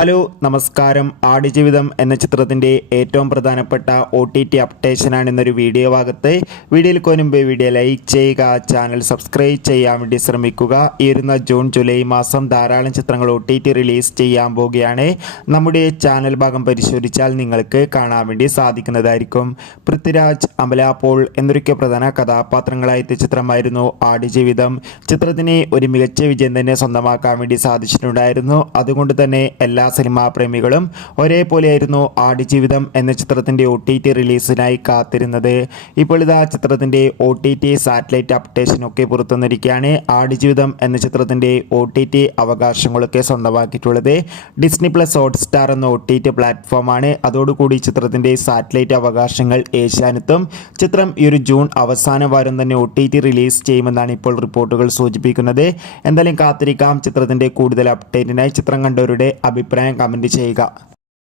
Hello നമസ്കാരം. ആടുജീവിതം എന്ന ചിത്രത്തിൻ്റെ ഏറ്റവും പ്രധാനപ്പെട്ട OTT അപ്ഡേഷനാണ് ഇന്നൊരു വീഡിയോ ഭാഗത്ത്. വീഡിയോയിൽ മുമ്പ് വീഡിയോ ലൈക്ക് ചെയ്യുക, ചാനൽ സബ്സ്ക്രൈബ് ചെയ്യാൻ വേണ്ടി ശ്രമിക്കുക. ഈ വരുന്ന ജൂൺ ജൂലൈ മാസം ധാരാളം ചിത്രങ്ങൾ OTT റിലീസ് ചെയ്യാൻ പോവുകയാണ്. നമ്മുടെ ചാനൽ ഭാഗം പരിശോധിച്ചാൽ നിങ്ങൾക്ക് കാണാൻ വേണ്ടി സാധിക്കുന്നതായിരിക്കും. പൃഥ്വിരാജ്, അമല പോൾ എന്നൊക്കെ പ്രധാന കഥാപാത്രങ്ങളായ ചിത്രമായിരുന്നു ആടുജീവിതം. ചിത്രത്തിന് ഒരു മികച്ച വിജയം തന്നെ സ്വന്തമാക്കാൻ വേണ്ടി സാധിച്ചിട്ടുണ്ടായിരുന്നു. അതുകൊണ്ട് തന്നെ എല്ലാ സിനിമാ പ്രേമികളും ഒരേപോലെയായിരുന്നു ആടുജീവിതം എന്ന ചിത്രത്തിൻ്റെ OTT റിലീസിനായി കാത്തിരുന്നത്. ഇപ്പോൾ ഇതാ ചിത്രത്തിൻ്റെ OTT സാറ്റലൈറ്റ് അപ്ഡേഷനൊക്കെ പുറത്തുവന്നിരിക്കുകയാണ്. ആടുജീവിതം എന്ന ചിത്രത്തിൻ്റെ OTT അവകാശങ്ങളൊക്കെ സ്വന്തമാക്കിയിട്ടുള്ളത് ഡിസ്നി പ്ലസ് ഹോട്ട്സ്റ്റാർ എന്ന OTT പ്ലാറ്റ്ഫോമാണ്. അതോടുകൂടി ചിത്രത്തിൻ്റെ സാറ്റലൈറ്റ് അവകാശങ്ങൾ ഏഷ്യാനെത്തും. ചിത്രം ഈ ഒരു ജൂൺ അവസാന വാരം തന്നെ OTT റിലീസ് ചെയ്യുമെന്നാണ് ഇപ്പോൾ റിപ്പോർട്ടുകൾ സൂചിപ്പിക്കുന്നത്. എന്തായാലും കാത്തിരിക്കാം ചിത്രത്തിൻ്റെ കൂടുതൽ അപ്ഡേറ്റിനായി. ചിത്രം കണ്ടവരുടെ അഭിപ്രായം കമൻറ്റ് ചെയ്യുക.